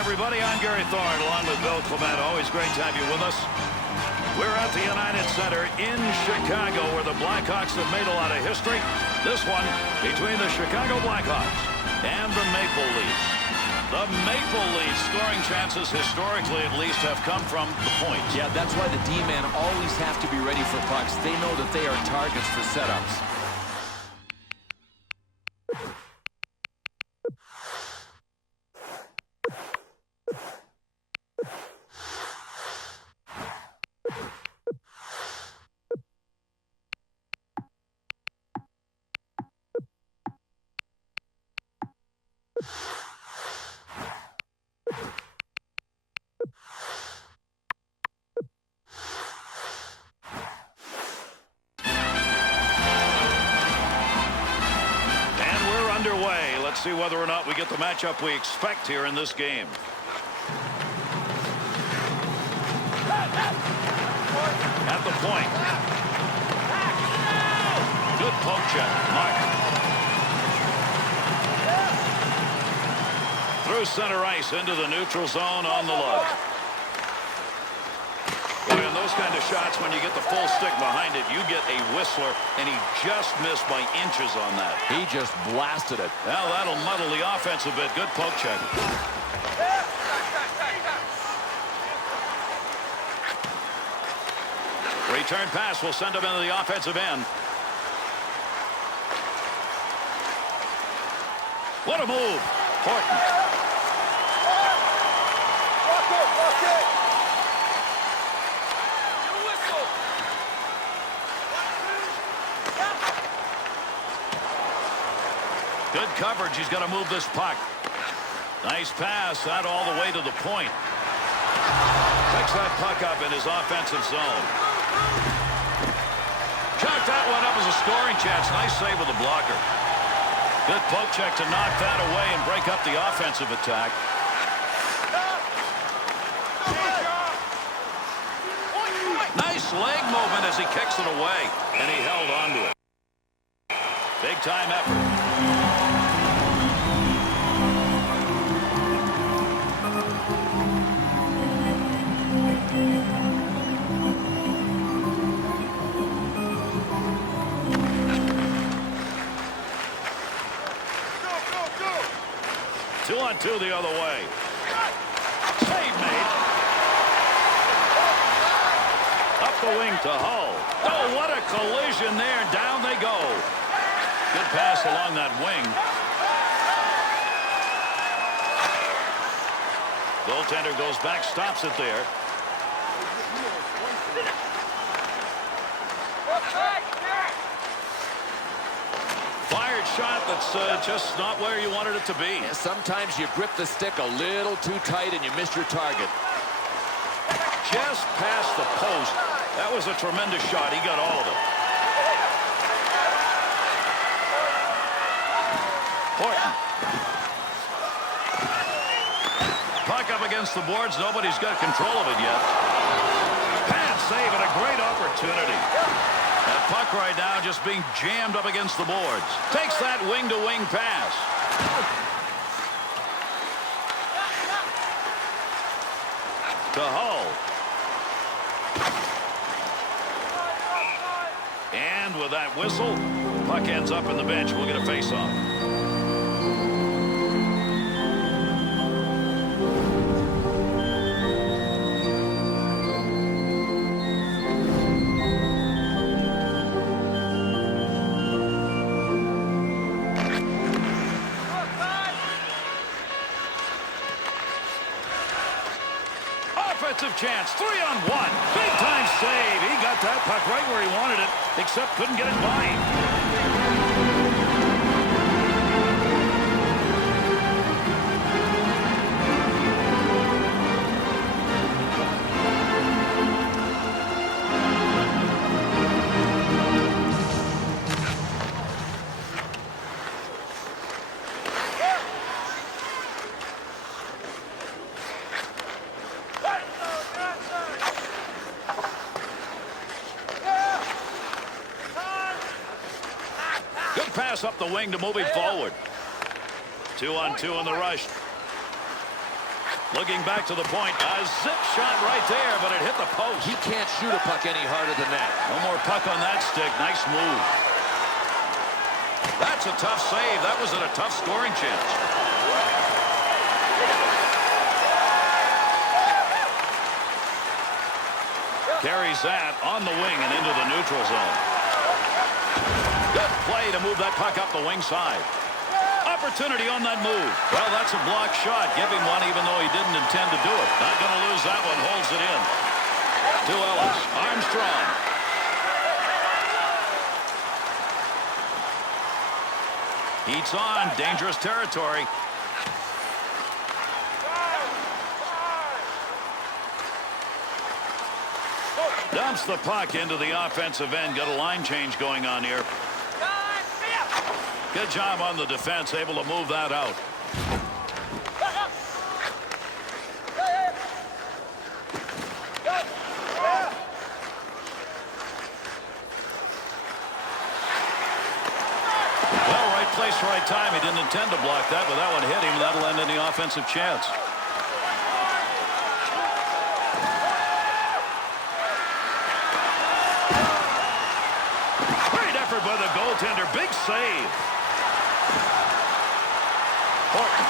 everybody. I'm Gary Thorne, along with Bill Clement. Always great to have you with us. We're at the United Center in Chicago, where the Blackhawks have made a lot of history. This one between the Chicago Blackhawks and the Maple Leafs. The Maple Leafs scoring chances, historically at least, have come from the point. Yeah, that's why the D-men always have to be ready for pucks. They know that they are targets for setups. Underway. Let's see whether or not we get the matchup we expect here in this game. At the point. Good poke check. Mark. Through center ice into the neutral zone on the lug. And those kind of shots, when you get the full stick behind it, you get a whistler, and he just missed by inches on that. He just blasted it. Well, that'll muddle the offense a bit. Good poke check. Return pass will send him into the offensive end. What a move. Horton. Good coverage. He's got to move this puck. Nice pass out all the way to the point. Picks that puck up in his offensive zone. Chucked that one up as a scoring chance. Nice save with the blocker. Good poke check to knock that away and break up the offensive attack. Nice leg movement as he kicks it away, and he held on to it. Big time effort. 2-on-2 the other way. Save made. Up the wing to Hull. Oh, what a collision there. Down they go. Good pass along that wing. Goaltender goes back, stops it there. Fired shot that's just not where you wanted it to be. Yeah, sometimes you grip the stick a little too tight and you miss your target. Just past the post. That was a tremendous shot. He got all of it. Horton. Puck up against the boards. Nobody's got control of it yet. Bad save and a great opportunity. That puck right now just being jammed up against the boards. Takes that wing-to-wing pass. To Hull. And with that whistle, puck ends up in the bench. We'll get a face-off. Offensive chance, 3-on-1. Big time save. He got that puck right where he wanted it, except couldn't get it by him. Good pass up the wing to move him forward. 2-on-2 in the rush. Looking back to the point. A zip shot right there, but it hit the post. He can't shoot a puck any harder than that. No more puck on that stick. Nice move. That's a tough save. That was a tough scoring chance. Carries that on the wing and into the neutral zone. Good play to move that puck up the wing side. Opportunity on that move. Well, that's a blocked shot. Give him one even though he didn't intend to do it. Not going to lose that one. Holds it in. To Ellis. Armstrong. Heats on. Dangerous territory. Dumps the puck into the offensive end. Got a line change going on here. Good job on the defense, able to move that out. Well, right place, right time. He didn't intend to block that, but that one hit him, and that'll end any offensive chance. By the goaltender. Big save. Horton.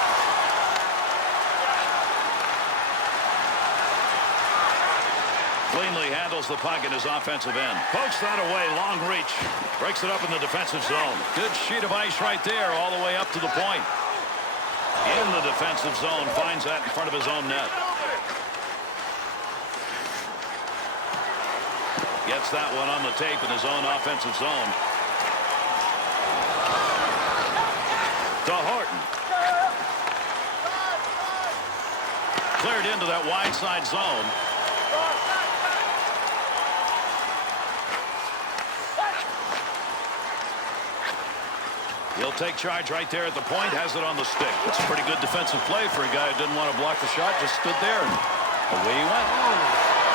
Cleanly handles the puck in his offensive end. Pokes that away. Long reach. Breaks it up in the defensive zone. Good sheet of ice right there all the way up to the point. In the defensive zone. Finds that in front of his own net. Gets that one on the tape in his own offensive zone. To Horton. Cleared into that wide side zone. He'll take charge right there at the point. Has it on the stick. It's a pretty good defensive play for a guy who didn't want to block the shot. Just stood there and away he went.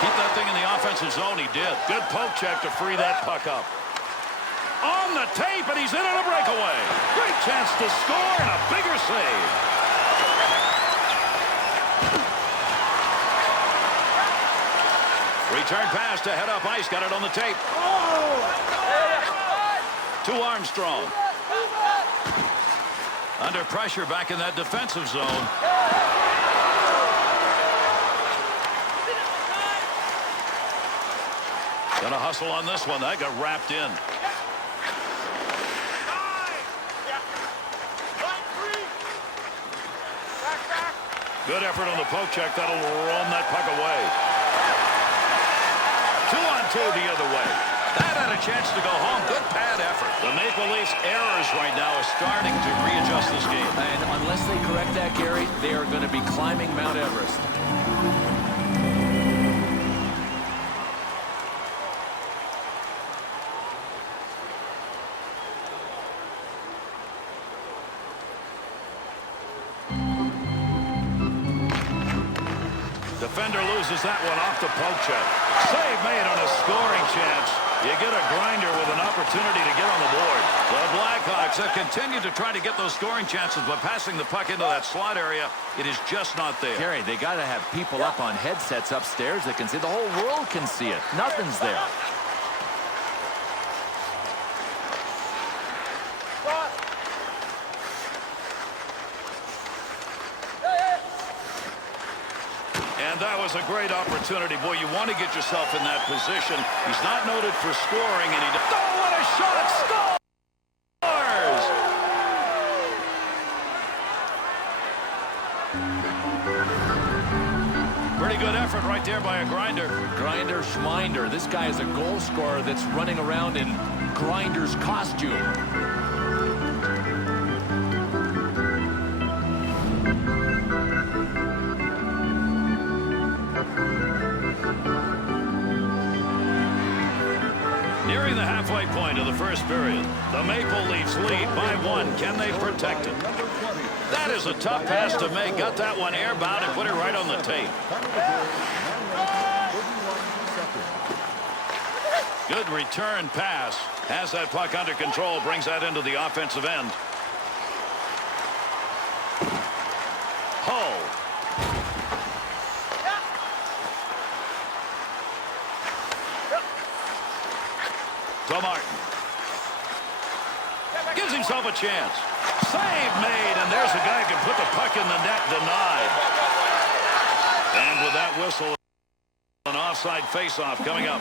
Keep that thing in the offensive zone. He did. Good poke check to free that puck up. On the tape, and he's in on a breakaway. Great chance to score and a bigger save. Return pass to head up ice. Got it on the tape. To Armstrong. Under pressure back in that defensive zone. Gonna hustle on this one. That got wrapped in. Good effort on the poke check. That'll roam that puck away. 2-on-2 the other way. That had a chance to go home. Good pad effort. The Maple Leafs errors right now are starting to readjust this game. And unless they correct that, Gary, they are going to be climbing Mount Everest. Defender loses that one off the poke check. Save made on a scoring chance. You get a grinder with an opportunity to get on the board. The Blackhawks have continued to try to get those scoring chances, but passing the puck into that slot area, it is just not there. Gary, they got to have people up on headsets upstairs that can see. The whole world can see it. Nothing's there. And that was a great opportunity. Boy, you want to get yourself in that position. He's not noted for scoring, and he does. Oh, what a shot! Scores! Pretty good effort right there by a grinder. Grinder Schminder. This guy is a goal scorer that's running around in Grinder's costume. Nearing the halfway point of the first period, the Maple Leafs lead by 1. Can they protect it? That is a tough pass to make. Got that one airbound and put it right on the tape. Good return pass. Has that puck under control. Brings that into the offensive end. Hull. Gives himself a chance. Save made, and there's a guy who can put the puck in the net. Denied. And with that whistle, an offside faceoff coming up.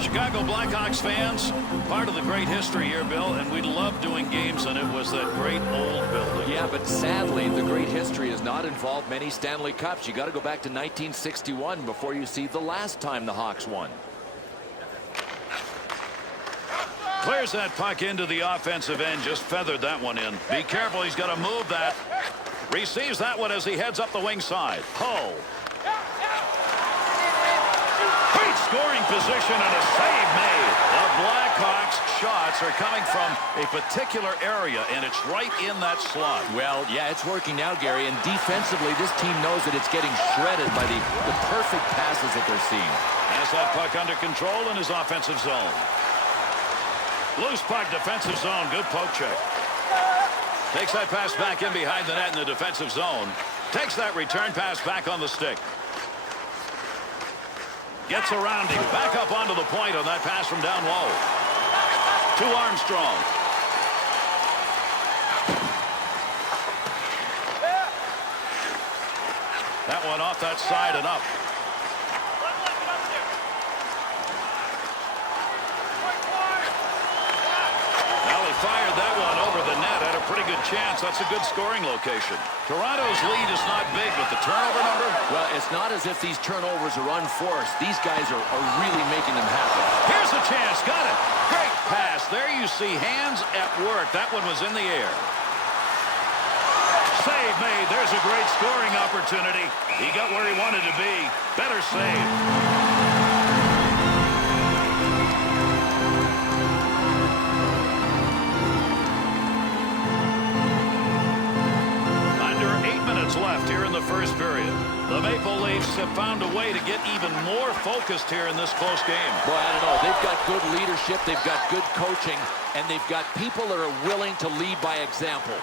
Chicago Blackhawks fans, part of the great history here, Bill, and we love doing games, and it was that great old building. Yeah, but sadly, the great history has not involved many Stanley Cups. You got to go back to 1961 before you see the last time the Hawks won. Clears that puck into the offensive end, just feathered that one in. Be careful, he's got to move that. Receives that one as he heads up the wing side. Hull. Great scoring position and a save made. The Blackhawks shots are coming from a particular area, and it's right in that slot. Well, yeah, it's working now, Gary, and defensively, this team knows that it's getting shredded by the perfect passes that they're seeing. Has that puck under control in his offensive zone. Loose puck, defensive zone. Good poke check. Takes that pass back in behind the net in the defensive zone. Takes that return pass back on the stick. Gets around him. Back up onto the point on that pass from down low. To Armstrong. That one off that side and up. Fired that one over the net. Had a pretty good chance. That's a good scoring location. Toronto's lead is not big, but the turnover number? Well, it's not as if these turnovers are unforced. These guys are really making them happen. Here's a chance. Got it. Great pass. There you see hands at work. That one was in the air. Save made. There's a great scoring opportunity. He got where he wanted to be. Better save. Left here in the first period. The Maple Leafs have found a way to get even more focused here in this close game. Boy, I don't know. They've got good leadership. They've got good coaching. And they've got people that are willing to lead by example.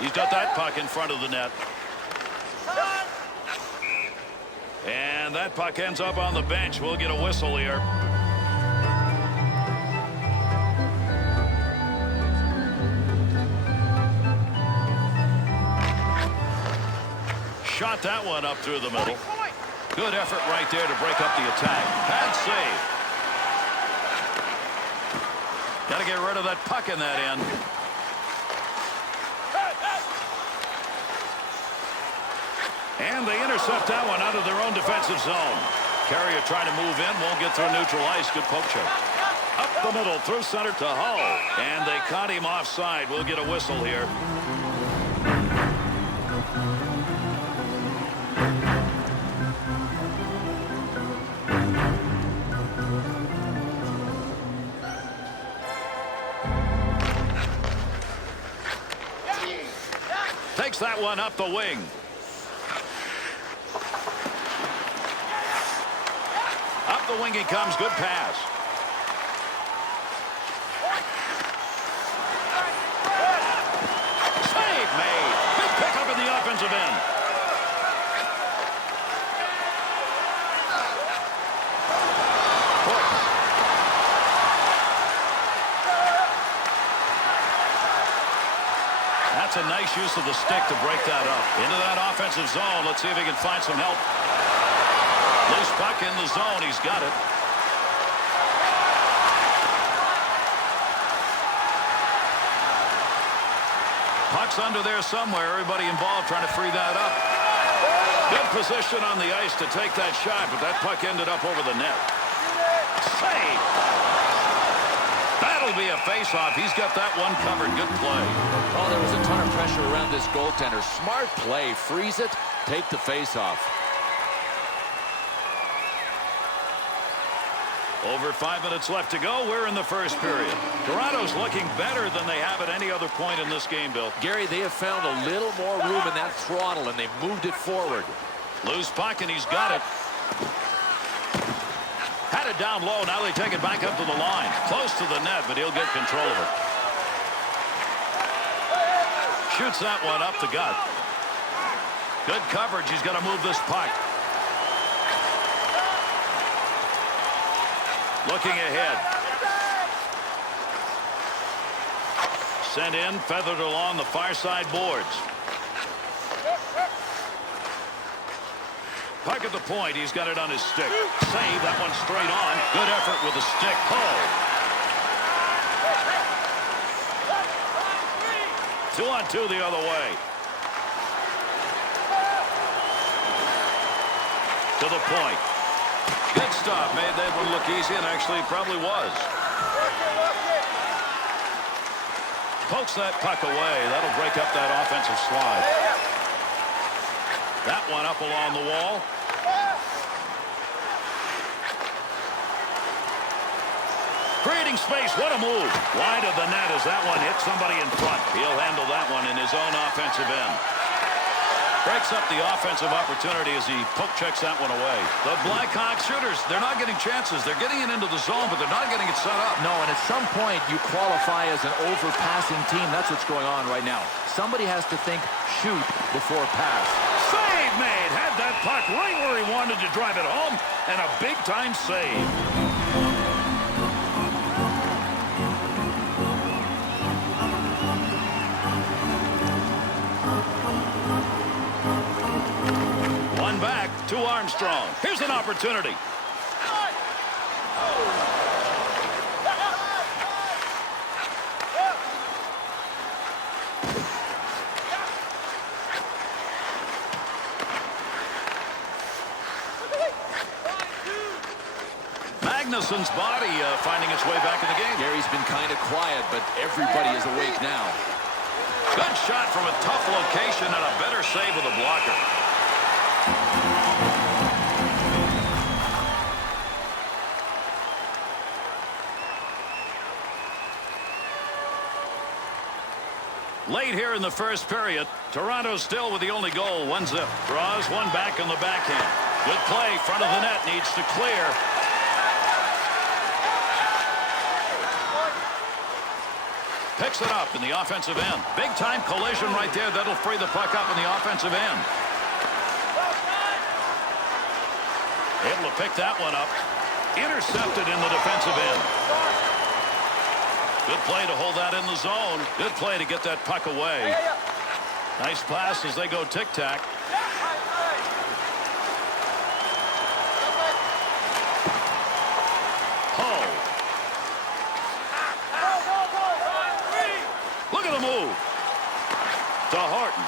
He's got that puck in front of the net. And that puck ends up on the bench. We'll get a whistle here. Shot that one up through the middle. Good effort right there to break up the attack. Bad save. Got to get rid of that puck in that end. And they intercept that one out of their own defensive zone. Carrier trying to move in, won't get through neutral ice. Good poke check. Up the middle, through center to Hull. And they caught him offside. We'll get a whistle here. Takes that one up the wing. Up the wing he comes. Good pass. Save made. Big pickup in the offensive end. That's a nice use of the stick to break that up. Into that offensive zone. Let's see if he can find some help. Loose puck in the zone. He's got it. Puck's under there somewhere. Everybody involved trying to free that up. Good position on the ice to take that shot, but that puck ended up over the net. Save! That'll be a face-off. He's got that one covered. Good play. Oh, there was a ton of pressure around this goaltender. Smart play. Freeze it. Take the face-off. Over 5 minutes left to go. We're in the first period. Toronto's looking better than they have at any other point in this game, Bill. Gary, they have found a little more room in that throttle, and they've moved it forward. Loose puck, and he's got it. Had it down low. Now they take it back up to the line. Close to the net, but he'll get control of it. Shoots that one up the gut. Good coverage. He's got to move this puck. Looking ahead. Sent in, feathered along the far side boards. Puck at the point. He's got it on his stick. Save. That one straight on. Good effort with the stick. Pull. 2-on-2 the other way. To the point. Good stop. Made that one look easy, and actually probably was. Pokes that puck away. That'll break up that offensive slide. That one up along the wall. Creating space. What a move. Wide of the net as that one hits somebody in front. He'll handle that one in his own offensive end. Breaks up the offensive opportunity as he poke checks that one away. The Blackhawks shooters, they're not getting chances. They're getting it into the zone, but they're not getting it set up. No, and at some point you qualify as an overpassing team. That's what's going on right now. Somebody has to think shoot before pass. Save made. Had that puck right where he wanted to drive it home, and a big-time save. One back to Armstrong. Here's an opportunity. Magnuson's body finding its way back in the game. Gary's been kind of quiet, but everybody is awake now. Good shot from a tough location and a better save with a blocker. Late here in the first period, Toronto still with the only goal, 1-0. Draws one back on the backhand. Good play, front of the net, needs to clear. Picks it up in the offensive end. Big-time collision right there. That'll free the puck up in the offensive end. Able to pick that one up. Intercepted in the defensive end. Good play to hold that in the zone. Good play to get that puck away. Nice pass as they go tic-tac. Hull. Look at the move. To Horton.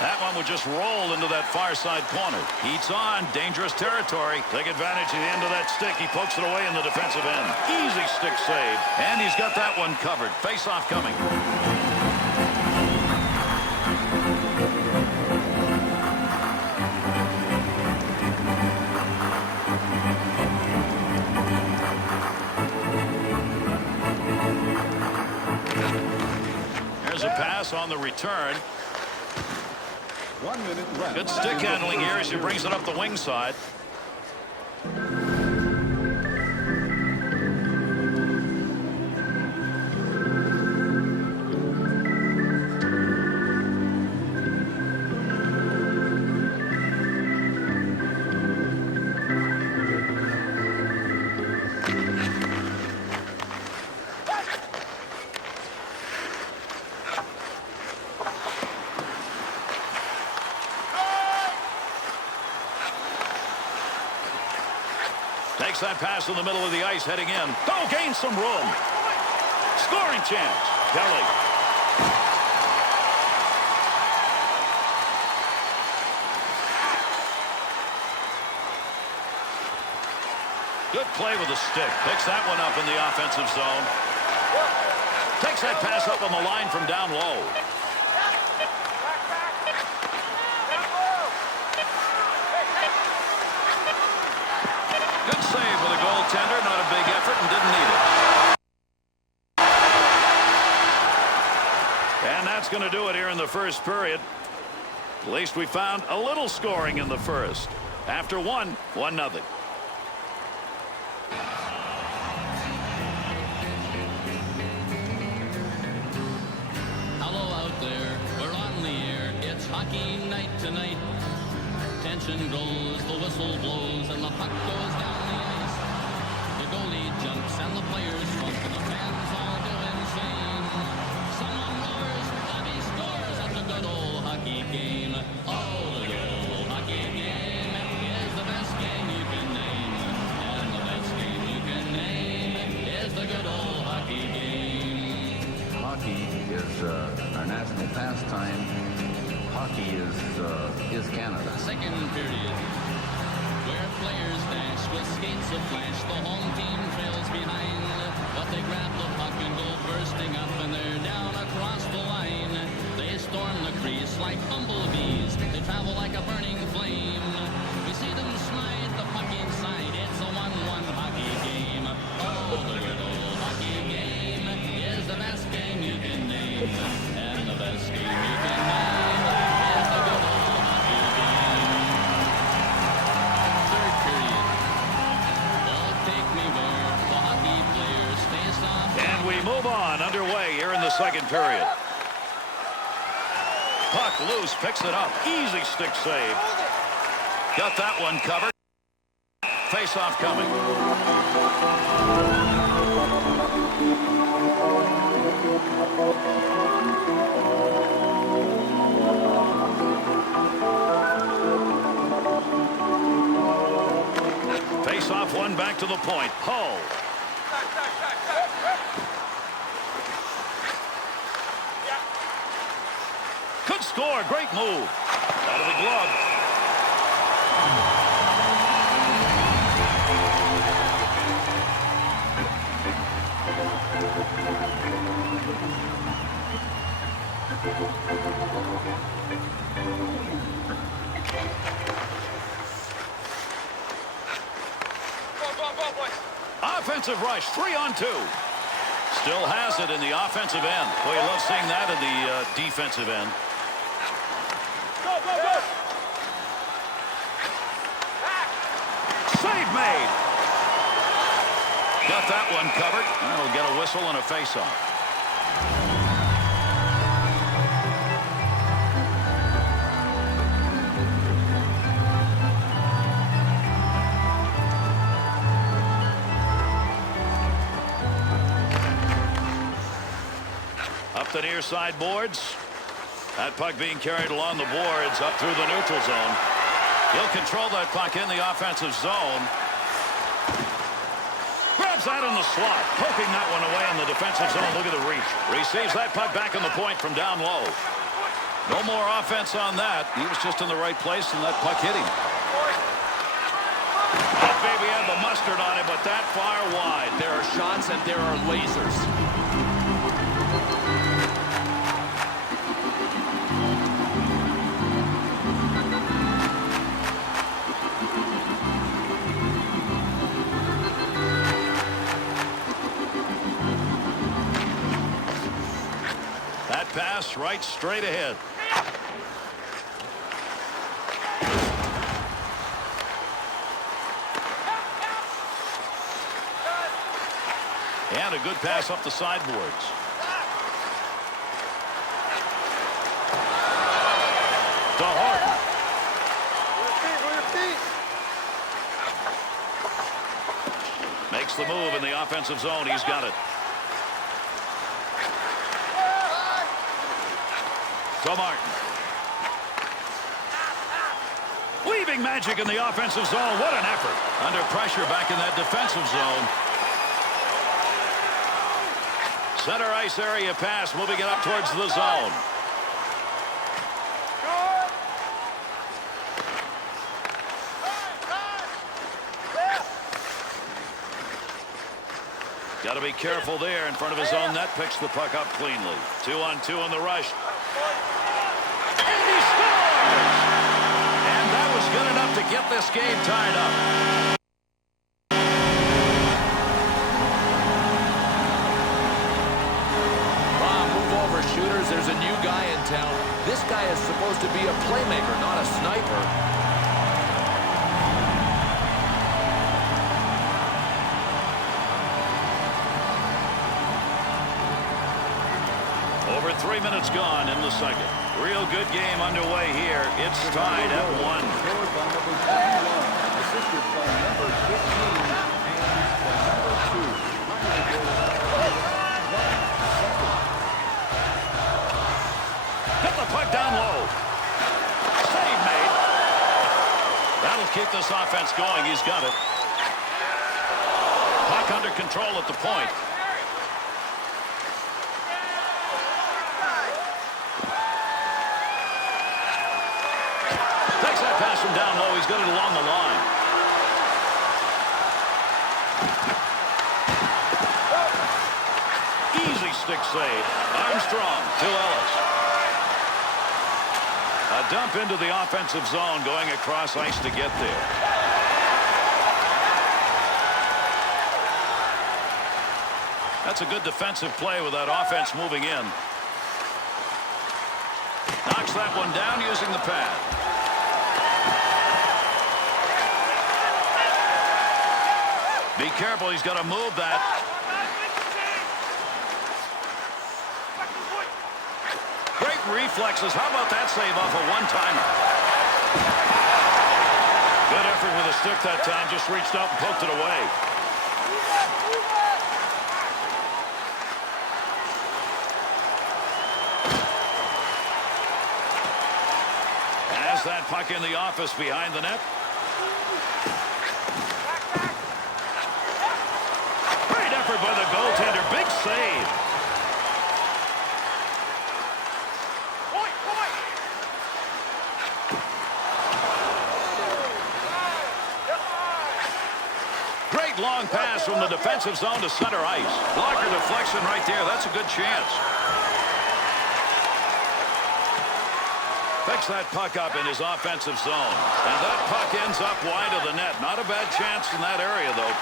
That one would just roll into that far side corner. Heats on. Dangerous territory. Take advantage of the end of that stick. He pokes it away in the defensive end. Easy stick save. And he's got that one covered. Face-off coming. There's a pass on the return. 1 minute left. Good stick handling here as he brings it up the wing side. Takes that pass in the middle of the ice heading in. Oh, gains some room. Scoring chance. Kelly. Good play with the stick. Picks that one up in the offensive zone. Takes that pass up on the line from down low. Good save with a goaltender. Not a big effort and didn't need it. And that's going to do it here in the first period. At least we found a little scoring in the first. After 1-0. Hello out there. We're on the air. It's hockey night tonight. tension grows, the whistle blows, and the puck goes down the ice. The goalie jumps and the players trump, and the fans all go insane. Someone roars, Bobby scores at the good old hockey game. Oh, the good old hockey game is the best game you can name. And the best game you can name is the good old hockey game. Hockey is our national pastime. Hockey is Canada. Second period, where players dash with skates of flash, the home team trails behind, but they grab the puck and go bursting up, and they're down across the line. They storm the crease like bumblebees. They travel like a burning flame. We see them slide the puck inside. It's a 1-1 hockey game. Oh, the good old hockey game is the best game you can name, and the best game you can name is the good old hockey game. Third period. Oh, take me where the hockey players face off. And we move on, underway here in the second period. Puck loose, picks it up. Easy stick save. Got that one covered. Face-off coming. Face-off one back to the point. Hull. Could score. Great move. Out of the glove. Offensive rush, 3-on-2. Still has it in the offensive end. Boy, you love seeing that in the defensive end. Save made. Got that one covered. That'll get a whistle and a face-off. Up the near side boards. That puck being carried along the boards up through the neutral zone. He'll control that puck in the offensive zone. Grabs that in the slot. Poking that one away in the defensive zone. Look at the reach. Receives that puck back on the point from down low. No more offense on that. He was just in the right place and that puck hit him. That baby had the mustard on it, but that far wide. There are shots and there are lasers. That pass right straight ahead. And a good pass up the sideboards. To Horton. Makes the move in the offensive zone. He's got it. To Martin. Weaving magic in the offensive zone. What an effort. Under pressure back in that defensive zone. Center ice area pass, moving it up towards the zone. Got to be careful there in front of his own net. Picks the puck up cleanly. 2-on-2 on the rush. And he scores! And that was good enough to get this game tied up. Shooters, there's a new guy in town. This guy is supposed to be a playmaker, not a sniper. Over 3 minutes gone in the second. Real good game underway here. It's tied at 1. That'll keep this offense going. He's got it. Puck under control at the point. Takes that pass from down low. He's got it along the line. Easy stick save. Armstrong to Ellis. A dump into the offensive zone, going across ice to get there. That's a good defensive play with that offense moving in. Knocks that one down using the pad. Be careful, he's got to move that. Great reflexes. How about that save off a one-timer? Good effort with a stick that time. Just reached out and poked it away. Has that puck in the office behind the net. Great effort by the goaltender. Big save. Great long pass from the defensive zone to center ice. Blocker deflection right there. That's a good chance. Picks that puck up in his offensive zone. And that puck ends up wide of the net. Not a bad chance in that area, though.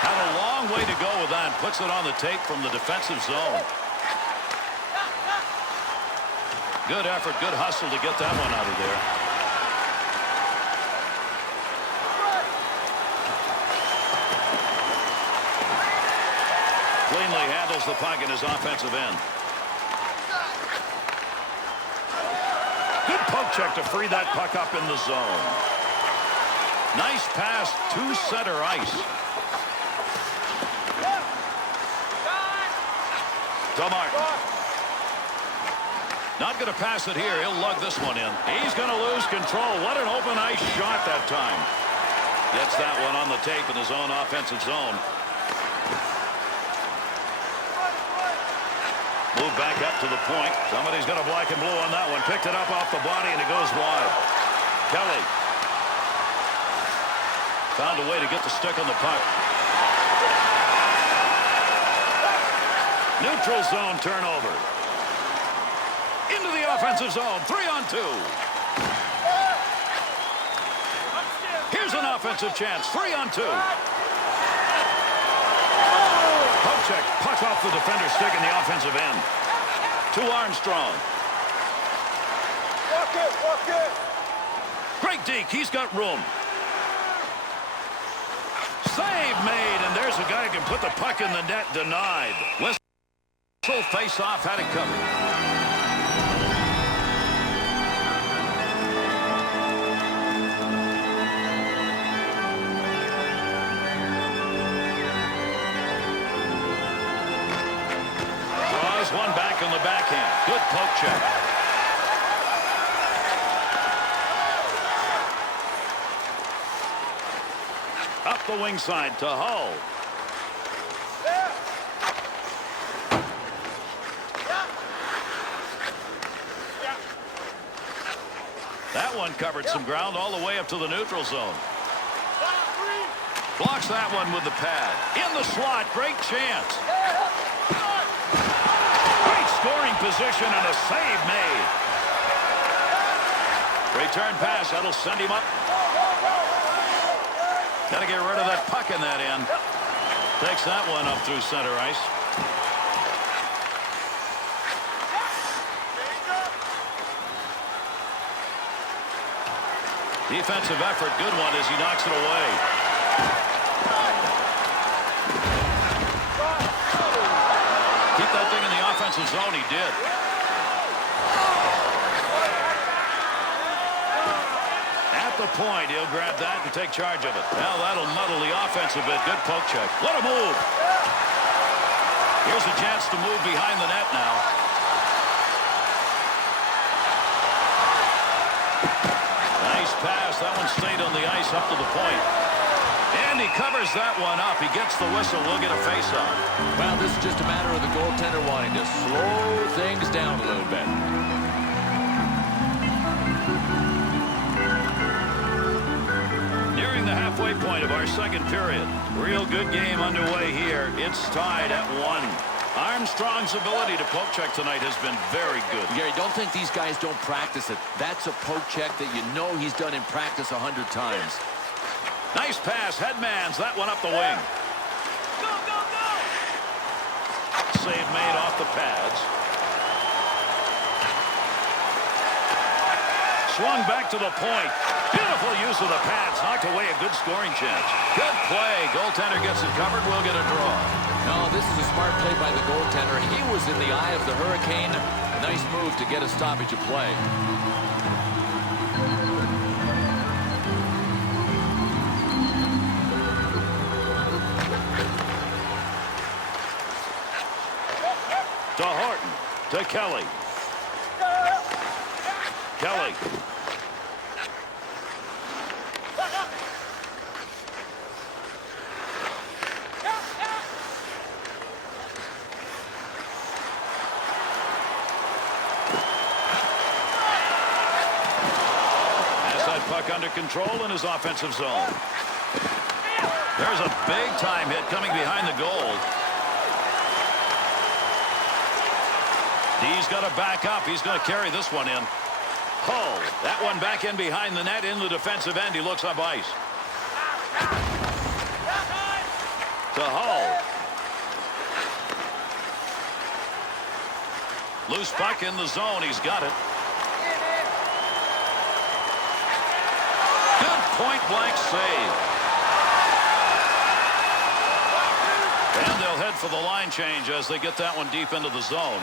Had a long way to go with that. Puts it on the tape from the defensive zone. Good effort, good hustle to get that one out of there. Cleanly handles the puck in his offensive end. Good poke check to free that puck up in the zone. Nice pass to center ice. To Martin. Not going to pass it here. He'll lug this one in. He's going to lose control. What an open ice shot that time. Gets that one on the tape in his own offensive zone. Move back up to the point. Somebody's got a black and blue on that one. Picked it up off the body, and it goes wide. Kelly found a way to get the stick on the puck. Neutral zone turnover. Into the offensive zone. 3-on-2. Here's an offensive chance. 3-on-2. Poke check. Puck off the defender's stick in the offensive end. To Armstrong. Walk it. Great deke. He's got room. Save made, and there's a guy who can put the puck in the net. Denied. Whistle face-off had it covered. One back on the backhand. Good poke check. Up the wing side to Hull. That one covered some ground all the way up to the neutral zone. Blocks that one with the pad. In the slot. Great chance. Scoring position and a save made. Return pass. That'll send him up. Got to get rid of that puck in that end. Takes that one up through center ice. Defensive effort. Good one as he knocks it away. Keep that thing in the offensive zone. He did. At the point, he'll grab that and take charge of it. Now that'll muddle the offense a bit. Good poke check. What a move. Here's a chance to move behind the net now. Nice pass. That one stayed on the ice up to the point. And he covers that one up. He gets the whistle. We'll get a face-off. Well, this is just a matter of the goaltender wanting to slow things down a little bit. Nearing the halfway point of our second period. Real good game underway here. It's tied at 1. Armstrong's ability to poke check tonight has been very good. Gary, don't think these guys don't practice it. That's a poke check that you know he's done in practice 100 times. Nice pass. Headmans that one up the wing. Go, go, go! Save made off the pads. Swung back to the point. Beautiful use of the pads. Knocked away a good scoring chance. Good play. Goaltender gets it covered. We'll get a draw. No, this is a smart play by the goaltender. He was in the eye of the hurricane. Nice move to get a stoppage of play. To Horton. To Kelly. Kelly. Puck under control in his offensive zone. There's a big-time hit coming behind the goal. He's got to back up. He's going to carry this one in. Hull. That one back in behind the net in the defensive end. He looks up ice. To Hull. Loose puck in the zone. He's got it. Point-blank save. And they'll head for the line change as they get that one deep into the zone.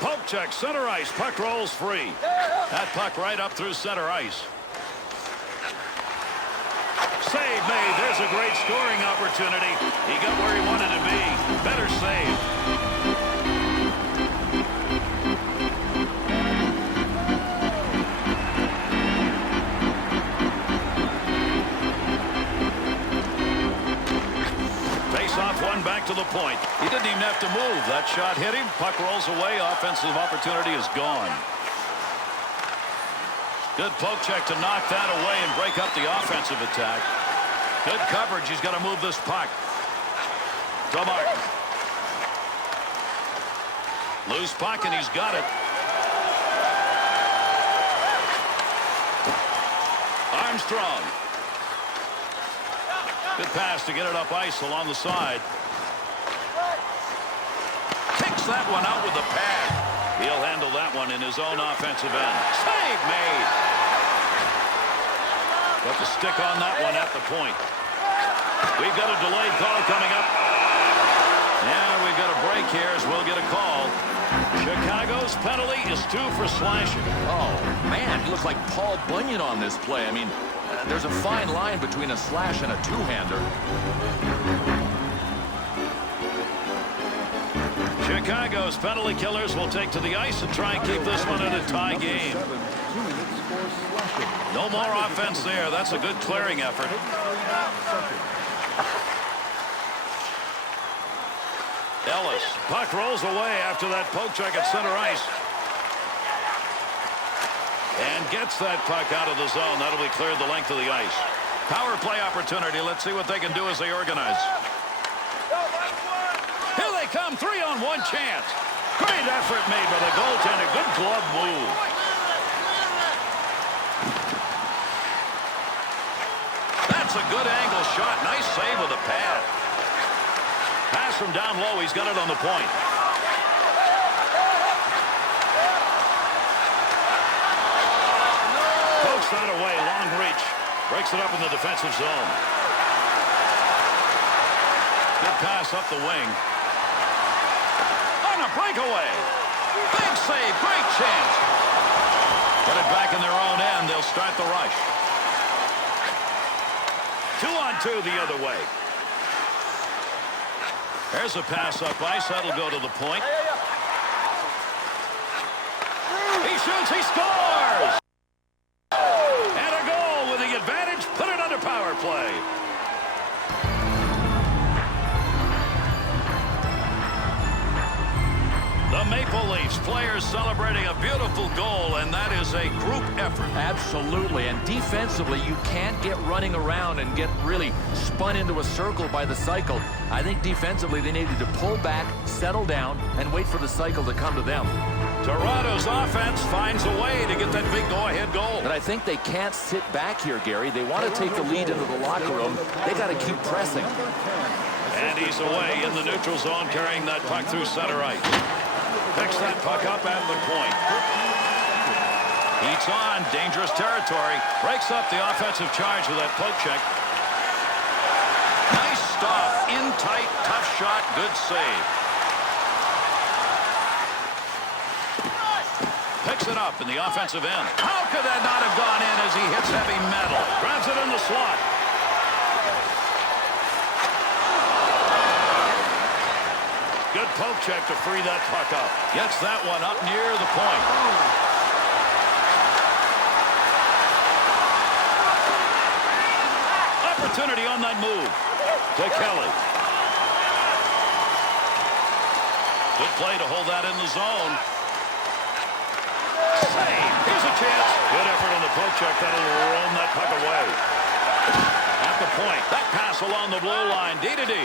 Poke check, center ice. Puck rolls free. That puck right up through center ice. Save made. There's a great scoring opportunity. He got where he wanted to be. Better save. Face off one back to the point. He didn't even have to move. That shot hit him. Puck rolls away. Offensive opportunity is gone. Good poke check to knock that away and break up the offensive attack. Good coverage. He's got to move this puck. To Martin. Loose puck, and he's got it. Armstrong. Good pass to get it up ice along the side. Kicks that one out with the pad. He'll handle that one in his own offensive end. Save made. Got the stick on that one at the point. We've got a delayed call coming up. Yeah, we've got a break here as we'll get a call. Chicago's penalty is 2 for slashing. Oh, man, he looks like Paul Bunyan on this play. I mean, there's a fine line between a slash and a two-hander. Chicago's penalty killers will take to the ice and try and keep this one in a tie game. No more offense there. That's a good clearing effort. Ellis. Puck rolls away after that poke check at center ice. And gets that puck out of the zone. That'll be cleared the length of the ice. Power play opportunity. Let's see what they can do as they organize. Here they come. 3-on-1 chance. Great effort made by the goaltender. Good glove move. That's a good angle shot. Nice save with the pad. Pass from down low. He's got it on the point. Pokes that away. Long reach. Breaks it up in the defensive zone. Good pass up the wing. On a breakaway. Big save. Great chance. Put it back in their own end. They'll start the rush. 2-on-2 the other way. There's a pass up ice. That'll go to the point. He shoots. He scores! And a goal with the advantage. Put it under power play. The Maple Leafs players celebrating a beautiful goal, and that is a group effort. Absolutely, and defensively, you can't get running around and get really spun into a circle by the cycle. I think defensively, they needed to pull back, settle down, and wait for the cycle to come to them. Toronto's offense finds a way to get that big go-ahead goal. But I think they can't sit back here, Gary. They want to take the lead into the locker room. They got to keep pressing. And he's away in the neutral zone, carrying that puck through center ice. Picks that puck up at the point. Heats on, dangerous territory. Breaks up the offensive charge with that poke check. Nice stop. In tight, tough shot, good save. Picks it up in the offensive end. How could that not have gone in as he hits heavy metal? Grabs it in the slot. Good poke check to free that puck up. Gets that one up near the point. Opportunity on that move. To Kelly. Good play to hold that in the zone. Save. Here's a chance. Good effort on the poke check. That'll roam that puck away. At the point. That pass along the blue line. D to D.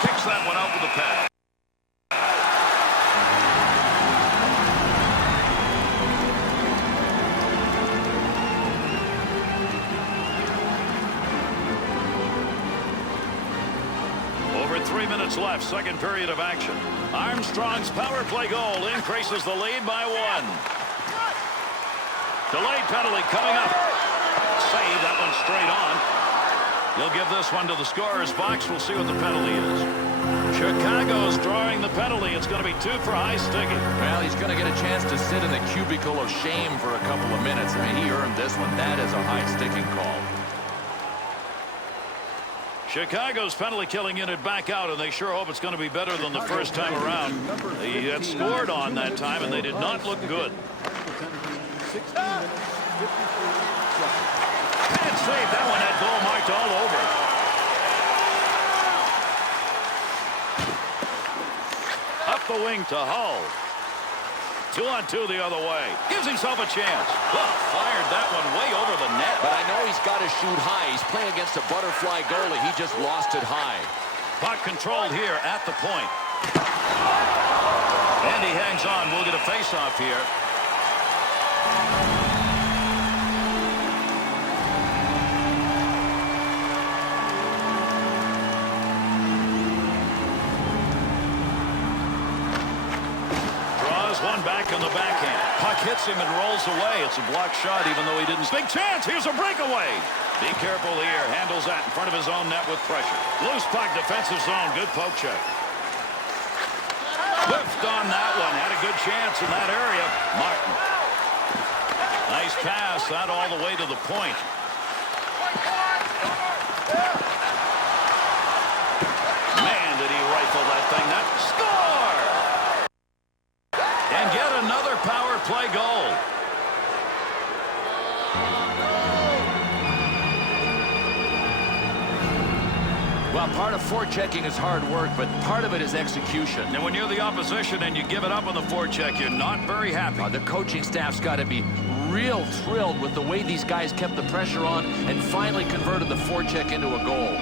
Kicks that one out with the pass. Over 3 minutes left, second period of action. Armstrong's power play goal increases the lead by 1. Delayed penalty coming up. Save that one straight on. He'll give this one to the scorer's box. We'll see what the penalty is. Chicago's drawing the penalty. It's going to be 2 for high sticking. Well, he's going to get a chance to sit in the cubicle of shame for a couple of minutes. I mean, he earned this one. That is a high sticking call. Chicago's penalty killing unit back out, and they sure hope it's going to be better than the first time around. They had scored on that time, and they did not look good. Can't save that one. That goal marked all over. Up the wing to Hull. 2-on-2 the other way. Gives himself a chance. Oh, fired that one way over the net. But I know he's got to shoot high. He's playing against a butterfly goalie. He just lost it high. Puck controlled here at the point. And he hangs on. We'll get a face-off here. One back on the backhand. Puck hits him and rolls away. It's a blocked shot, even though he didn't. Big chance. Here's a breakaway. Be careful here. Handles that in front of his own net with pressure. Loose puck, defensive zone. Good poke check. Whiffed on that one. Had a good chance in that area. Martin. Nice pass. That all the way to the point. Man, did he rifle that thing. That score! And get another power play goal. Well, part of forechecking is hard work, but part of it is execution. And when you're the opposition and you give it up on the forecheck, you're not very happy. The coaching staff's got to be real thrilled with the way these guys kept the pressure on and finally converted the forecheck into a goal.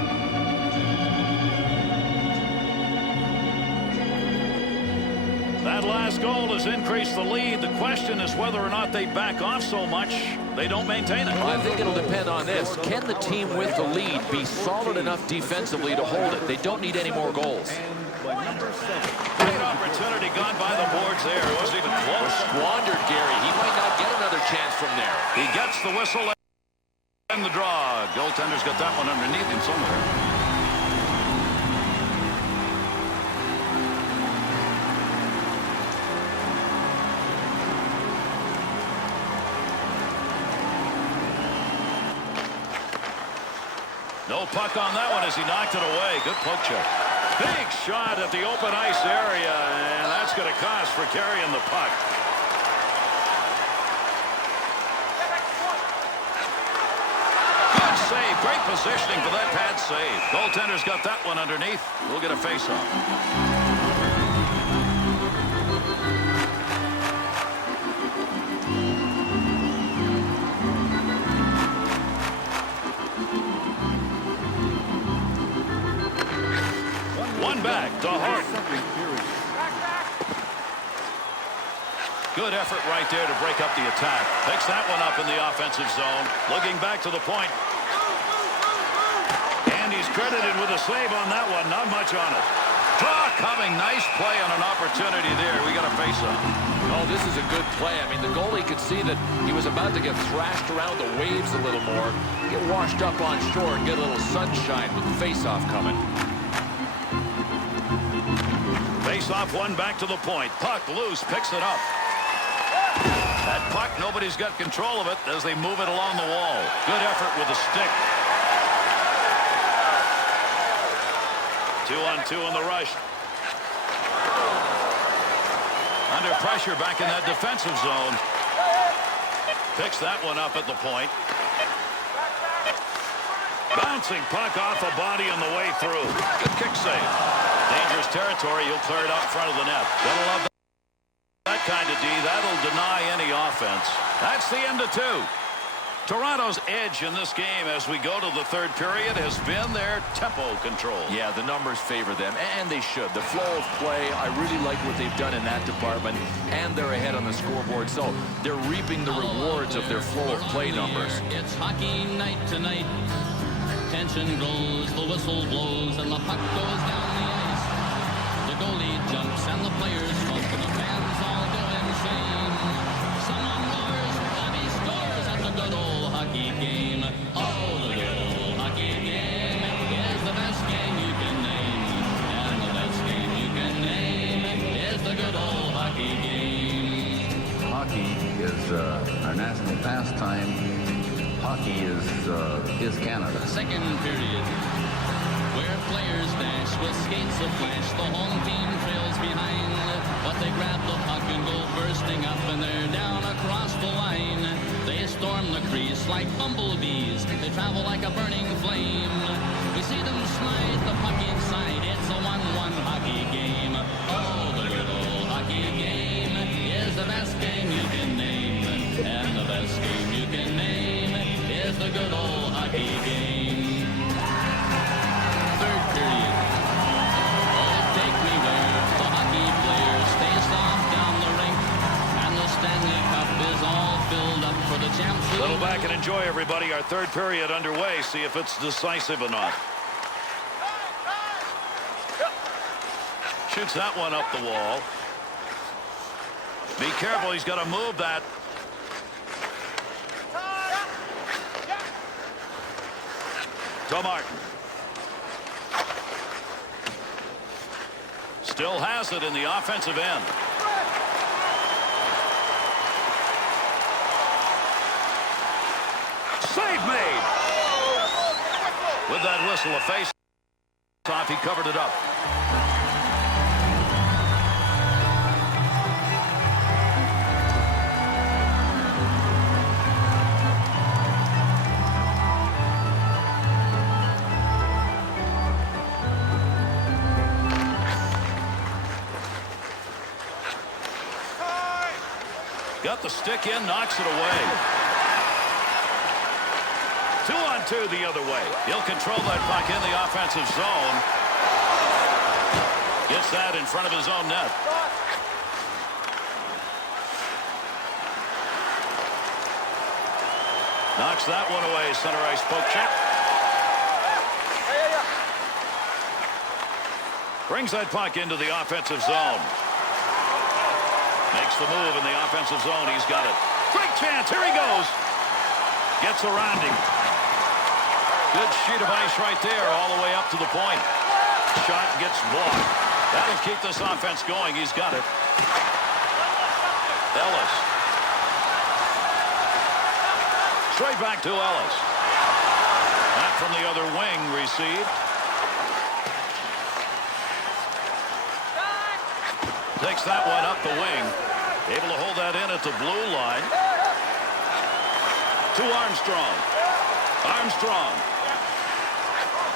That last goal has increased the lead. The question is whether or not they back off so much they don't maintain it. Well, I think it'll depend on this. Can the team with the lead be solid enough defensively to hold it? They don't need any more goals. Great opportunity gone by the boards there. It wasn't even close. Squandered, Gary. He might not get another chance from there. He gets the whistle and the draw. Goaltender's got that one underneath him somewhere. No puck on that one as he knocked it away. Good poke check. Big shot at the open ice area, and that's going to cost for carrying the puck. Good save. Great positioning for that pad save. Goaltender's got that one underneath. We'll get a face-off. One back to Hart. Good effort right there to break up the attack. Picks that one up in the offensive zone. Looking back to the point. And he's credited with a save on that one. Not much on it. Draw coming. Nice play on an opportunity there. We got a face-off. Oh, this is a good play. I mean, the goalie could see that he was about to get thrashed around the waves a little more, get washed up on shore, and get a little sunshine with the face-off coming. Face-off one back to the point. Puck loose. Picks it up. That puck, nobody's got control of it as they move it along the wall. Good effort with the stick. 2-on-2 on the rush. Under pressure back in that defensive zone. Picks that one up at the point. Bouncing puck off a body on the way through. Good kick save. Dangerous territory. He'll clear it out in front of the net. Gotta love that kind of D. That'll deny any offense. That's the end of 2. Toronto's edge in this game as we go to the third period has been their tempo control. Yeah, the numbers favor them, and they should. The flow of play, I really like what they've done in that department, and they're ahead on the scoreboard, so they're reaping the rewards of their flow of play numbers. It's hockey night tonight. Tension grows, the whistle blows, and the puck goes down the ice. The goalie jumps, and the players smoke, and the fans all go insane. Someone roars, Bobby scores at the good old hockey game. Oh, the good old hockey game is the best game you can name. And the best game you can name is the good old hockey game. Hockey is our national pastime. Hockey is Canada. Second period, where players dash with skates aflash. The home team trails behind, but they grab the puck and go bursting up, and they're down across the line. They storm the crease like bumblebees. They travel like a burning flame. We see them slide the puck inside. It's a 1-1 hockey game. Oh, the good old hockey game is the best game you can name, and the best game you can name is the good old hockey game. Third period. Oh, take me where the hockey players face off down the rink, and the Stanley Cup is all filled up for the champs. Little back and enjoy, everybody. Our third period underway. See if it's decisive or not. Shoots that one up the wall. Be careful. He's got to move that. To Martin. Still has it in the offensive end. Save made. With that whistle, a face off, he covered it up. Got the stick in, knocks it away. 2-on-2 the other way. He'll control that puck in the offensive zone. Gets that in front of his own net. Knocks that one away. Center ice poke check. Brings that puck into the offensive zone. Makes the move in the offensive zone. He's got it. Great chance. Here he goes. Gets around him. Good sheet of ice right there all the way up to the point. Shot gets blocked. That'll keep this offense going. He's got it. Ellis. Straight back to Ellis. That from the other wing received. Takes that one up the wing. Able to hold that in at the blue line. To Armstrong. Armstrong.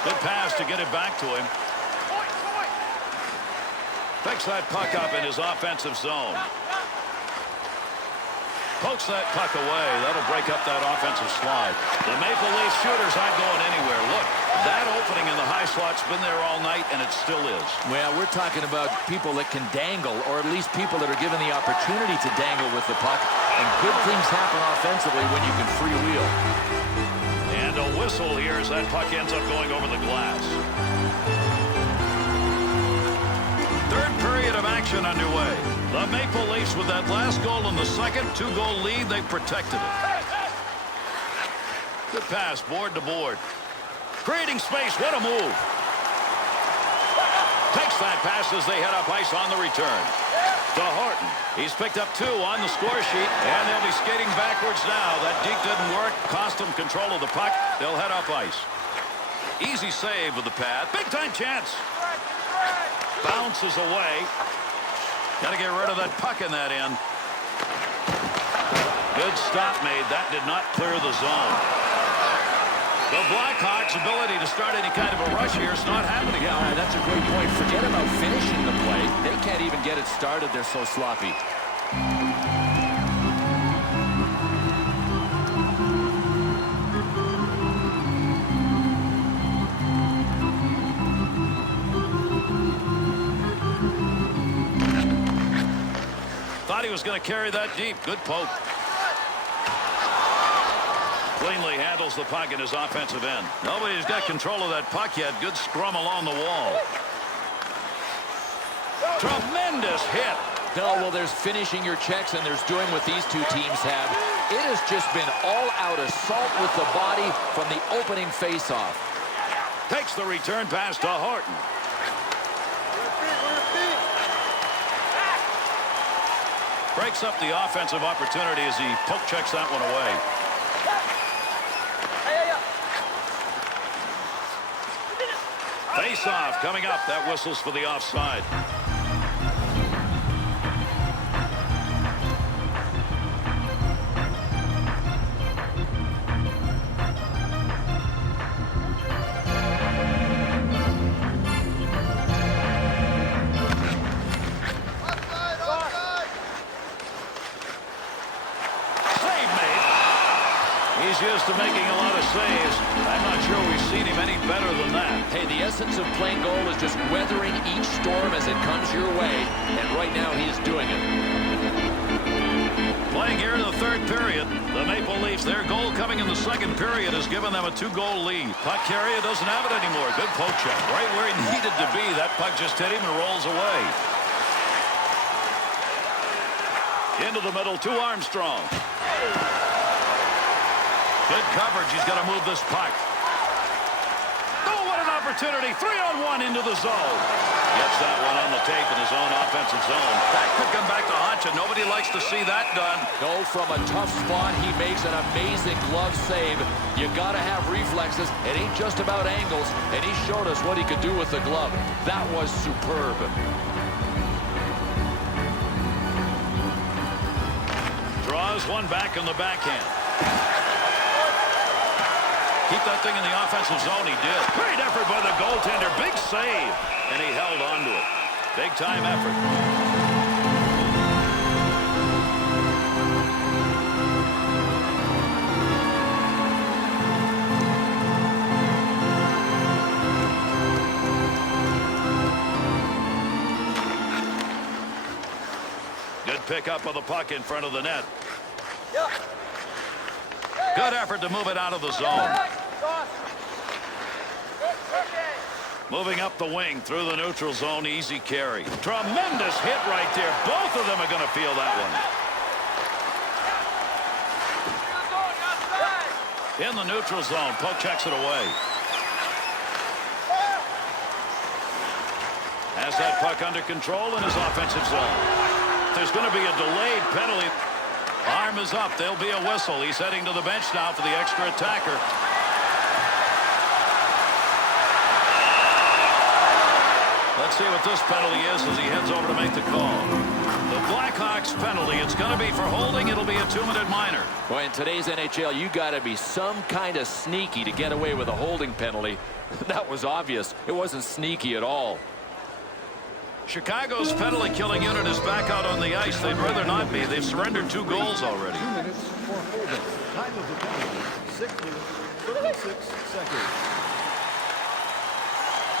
Good pass to get it back to him. Picks that puck up in his offensive zone. Pokes that puck away. That'll break up that offensive slide. The Maple Leaf shooters aren't going anywhere. Look, that opening in the high slot's been there all night, and it still is. Well, we're talking about people that can dangle, or at least people that are given the opportunity to dangle with the puck. And good things happen offensively when you can freewheel. And a whistle here as that puck ends up going over the glass. Third period of action underway. The Maple Leafs with that last goal in the second, 2-goal lead, they protected it. Good pass, board to board. Creating space, what a move. Takes that pass as they head up ice on the return. To Horton. He's picked up 2 on the score sheet, and they'll be skating backwards now. That deke didn't work, cost them control of the puck. They'll head up ice. Easy save with the pad. Big time chance. Bounces away. Got to get rid of that puck in that end. Good stop made. That did not clear the zone. The Blackhawks' ability to start any kind of a rush here is not happening. Yeah, that's a great point. Forget about finishing the play. They can't even get it started. They're so sloppy. Thought he was going to carry that deep. Good poke. Cleanly handles the puck in his offensive end. Nobody's got control of that puck yet. Good scrum along the wall. Tremendous hit. No, well, there's finishing your checks, and there's doing what these two teams have. It has just been all-out assault with the body from the opening face-off. Takes the return pass to Horton. Breaks up the offensive opportunity as he poke checks that one away. Face-off coming up. That whistles for the offside. He's used to making a lot of saves. I'm not sure we've seen him any better than that. Hey, the essence of playing goal is just weathering each storm as it comes your way, and right now he's doing it. Playing here in the third period, the Maple Leafs, their goal coming in the second period has given them a 2-goal lead. Puck carrier doesn't have it anymore. Good poke check. Right where he needed to be. That puck just hit him and rolls away. Into the middle to Armstrong. Good coverage. He's got to move this puck. Oh, what an opportunity. 3-on-1 into the zone. Gets that one on the tape in his own offensive zone. That could come back to haunt you. Nobody likes to see that done. No, from a tough spot, he makes an amazing glove save. You got to have reflexes. It ain't just about angles, and he showed us what he could do with the glove. That was superb. Draws one back on the backhand. Keep that thing in the offensive zone. He did. Great effort by the goaltender. Big save. And he held on to it. Big time effort. Good pickup of the puck in front of the net. Good effort to move it out of the zone. Moving up the wing through the neutral zone. Easy carry. Tremendous hit right there. Both of them are going to feel that one. In the neutral zone. Poke checks it away. Has that puck under control in his offensive zone. There's going to be a delayed penalty. Arm is up. There'll be a whistle. He's heading to the bench now for the extra attacker. Let's see what this penalty is as he heads over to make the call. The Blackhawks penalty, it's going to be for holding. It'll be a 2-minute minor. Well, in today's NHL, you got to be some kind of sneaky to get away with a holding penalty. That was obvious. It wasn't sneaky at all. Chicago's penalty killing unit is back out on the ice. They'd rather not be. They've surrendered 2 goals already. 2 minutes for holding. Time of the penalty, 6 minutes, 36 seconds.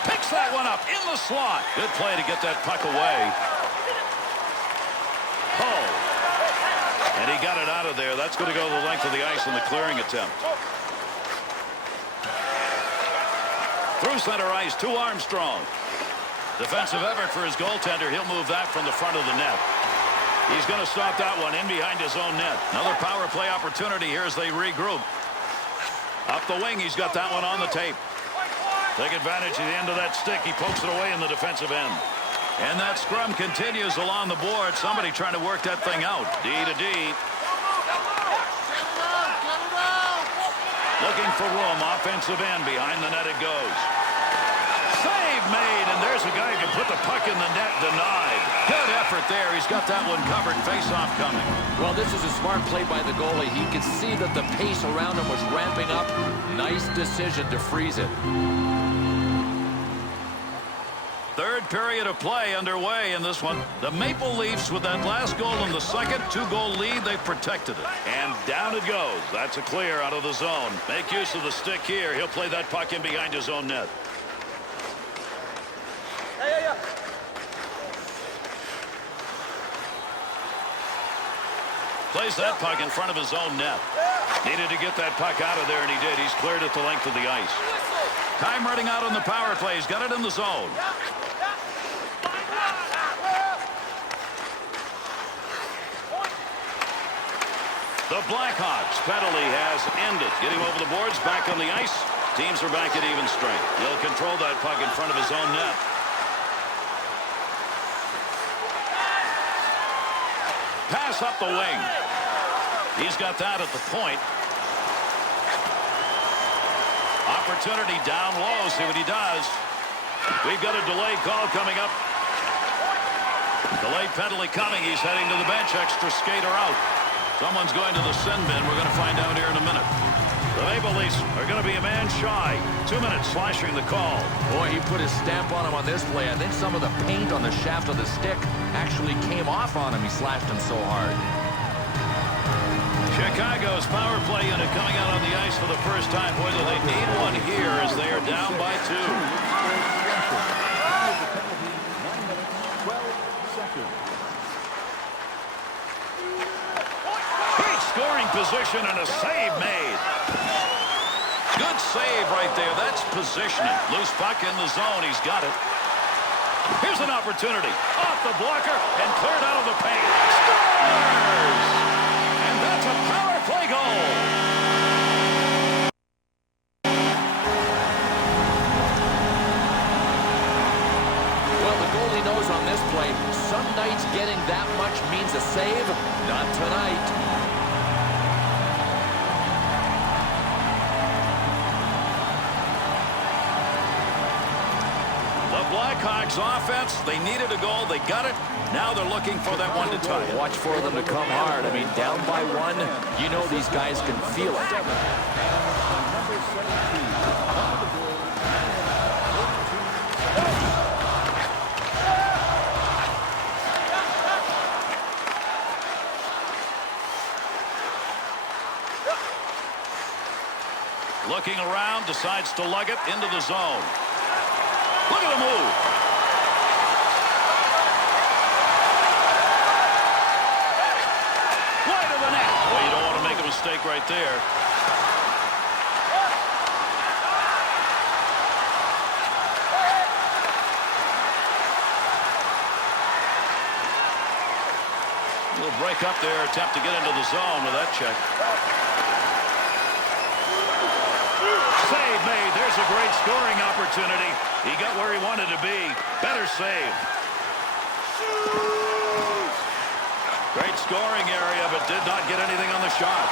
Picks that one up in the slot. Good play to get that puck away. Oh. And he got it out of there. That's going to go the length of the ice in the clearing attempt. Through center ice to Armstrong. Defensive effort for his goaltender. He'll move that from the front of the net. He's going to stop that one in behind his own net. Another power play opportunity here as they regroup. Up the wing, he's got that one on the tape. Take advantage of the end of that stick. He pokes it away in the defensive end. And that scrum continues along the board. Somebody trying to work that thing out. D to D. Looking for room. Offensive end. Behind the net it goes. Save made. And there's a guy who can put the puck in the net. Denied. Good effort there. He's got that one covered. Face-off coming. Well, this is a smart play by the goalie. He could see that the pace around him was ramping up. Nice decision to freeze it. Third period of play underway in this one. The Maple Leafs with that last goal in the second 2-goal lead, they've protected it. And down it goes. That's a clear out of the zone. Make use of the stick here. He'll play that puck in behind his own net. Plays that puck in front of his own net. Needed to get that puck out of there, and he did. He's cleared it the length of the ice. Time running out on the power play. He's got it in the zone. The Blackhawks penalty has ended. Getting over the boards, back on the ice. Teams are back at even strength. He'll control that puck in front of his own net. Pass up the wing. He's got that at the point. Opportunity down low. See what he does. We've got a delayed call coming up. Delayed penalty coming. He's heading to the bench. Extra skater out. Someone's going to the sin bin. We're going to find out here in a minute. The Maple Leafs are going to be a man shy. 2 minutes slashing the call. Boy, he put his stamp on him on this play. I think some of the paint on the shaft of the stick actually came off on him. He slashed him so hard. Chicago's power play unit coming out on the ice for the first time. Boy, do they need one here as they are down by 2. 9 minutes, 12 seconds. Great scoring position and a save made. Good save right there. That's positioning. Loose puck in the zone. He's got it. Here's an opportunity. Off the blocker and cleared out of the paint. Scores! And that's a power play goal. Well, the goalie knows on this play, some nights getting that much means a save. Not tonight. Blackhawks offense, they needed a goal. They got it. Now they're looking for that one to tie it. Watch for them to come hard. I mean, down by 1, you know these guys can feel it. Number 17, on the board, 32 seconds. Looking around, decides to lug it into the zone. Look at the move. Wide of the net. Well, you don't want to make a mistake right there. A little break up there, attempt to get into the zone with that check. Save made. There's a great scoring opportunity. He got where he wanted to be. Better save. Great scoring area, but did not get anything on the shot.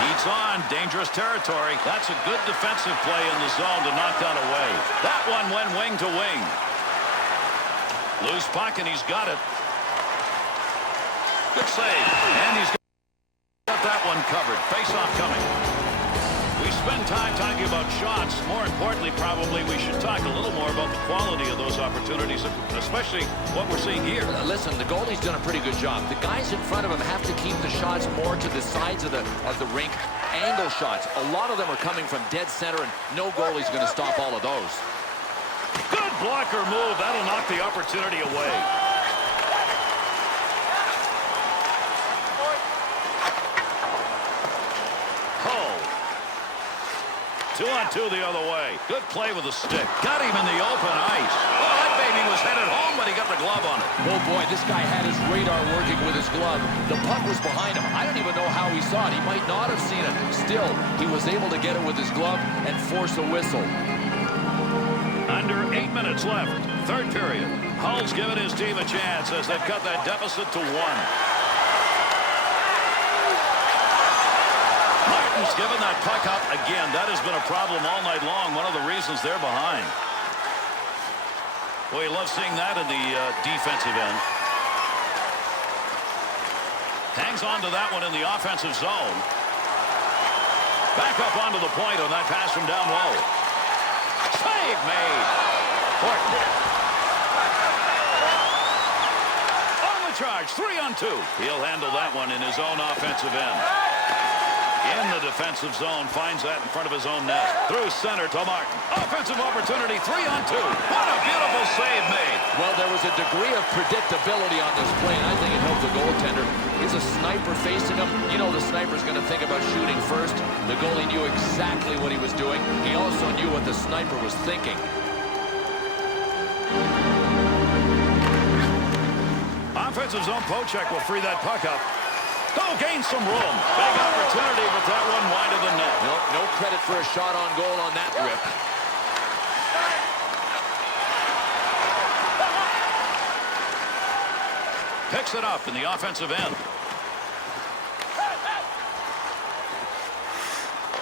He Takes on dangerous territory. That's a good defensive play in the zone to knock that away. That one went wing to wing. Loose puck, and he's got it. Good save. And he's got that one covered. Face-off coming. We spend time talking about shots. More importantly, probably, we should talk a little more about the quality of those opportunities, especially what we're seeing here. Listen, the goalie's done a pretty good job. The guys in front of him have to keep the shots more to the sides of the rink. Angle shots. A lot of them are coming from dead center, and no goalie's going to stop all of those. Good blocker move. That'll knock the opportunity away. Hull. 2-on-2 the other way. Good play with the stick. Got him in the open ice. Oh, that baby was headed home, but he got the glove on it. Oh, boy, this guy had his radar working with his glove. The puck was behind him. I don't even know how he saw it. He might not have seen it. Still, he was able to get it with his glove and force a whistle. Under 8 minutes left. Third period. Hull's given his team a chance as they've cut that deficit to 1. Martin's given that puck up again. That has been a problem all night long. One of the reasons they're behind. Boy, you love seeing that in the defensive end. Hangs on to that one in the offensive zone. Back up onto the point on that pass from down low. Save made. Horton. On the charge, 3-on-2. He'll handle that one in his own offensive end. In the defensive zone, finds that in front of his own net. Through center to Martin. Offensive opportunity, 3-on-2. What a beautiful save made. Well, there was a degree of predictability on this play, and I think it helped the goaltender. He's a sniper facing him. You know the sniper's going to think about shooting first. The goalie knew exactly what he was doing. He also knew what the sniper was thinking. Offensive zone poke-check will free that puck up. Oh, gain some room. Big opportunity, but that one wide of the net. No credit for a shot on goal on that rip. Picks it up in the offensive end.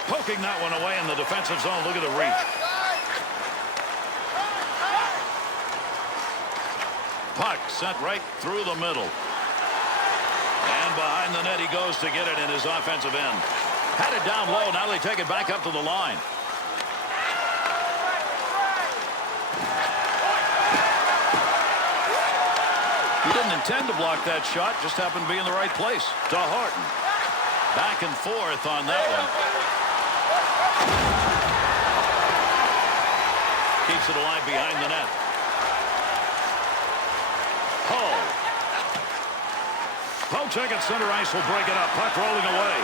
Poking that one away in the defensive zone. Look at the reach. Puck sent right through the middle. And behind the net he goes to get it in his offensive end. Had it down low. Now they take it back up to the line. He didn't intend to block that shot. Just happened to be in the right place. To Horton. Back and forth on that one. Keeps it alive behind the net. Hull. Pocheck at center ice will break it up. Puck rolling away.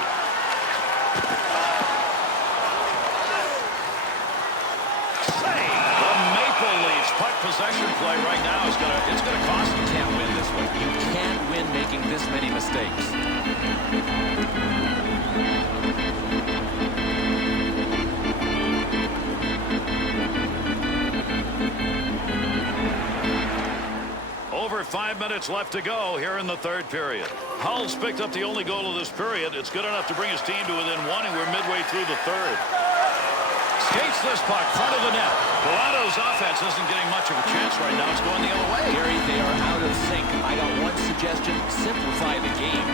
Save. The Maple Leafs puck possession play right now is it's gonna cost them. You can't win this one. You can't win making this many mistakes. Over 5 minutes left to go here in the third period. Hull's picked up the only goal of this period. It's good enough to bring his team to within 1, and we're midway through the third. Skates this puck front of the net. Toronto's offense isn't getting much of a chance right now. It's going the other way. Gary, they are out of sync. I got one suggestion. Simplify the game.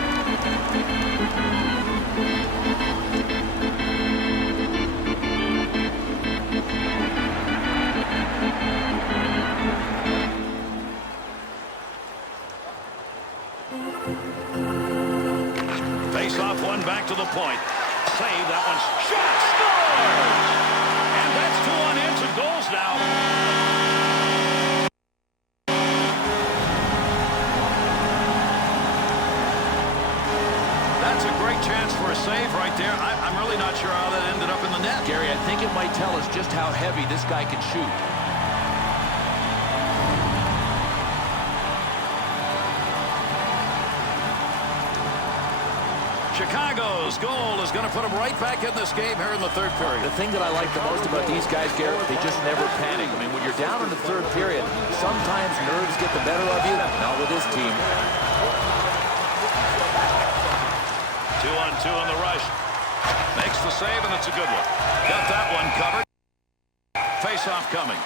Face off one back to the point. Save that one. Shot scores! And that's 2 unanswered goals now. That's a great chance for a save right there. I'm really not sure how that ended up in the net. Gary, I think it might tell us just how heavy this guy can shoot. Chicago's goal is going to put them right back in this game here in the third period. The thing that I like the most about these guys, Garrett, they just never panic. I mean, when you're down in the third period, sometimes nerves get the better of you. Not with this team. 2-on-2 on the rush. Makes the save, and it's a good one. Got that one covered. Face-off coming.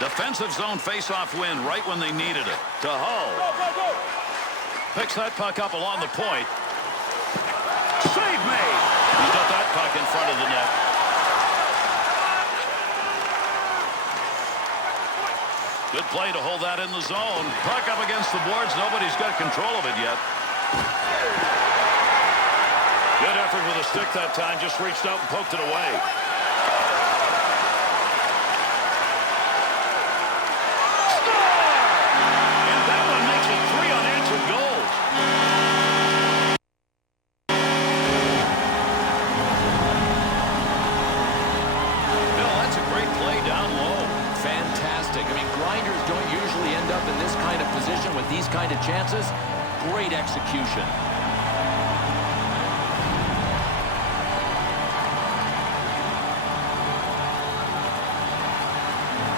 Defensive zone face-off win right when they needed it. To Hull. Picks that puck up along the point. Save made. He's got that puck in front of the net. Good play to hold that in the zone. Puck up against the boards. Nobody's got control of it yet. Good effort with a stick that time. Just reached out and poked it away. These kind of chances, great execution.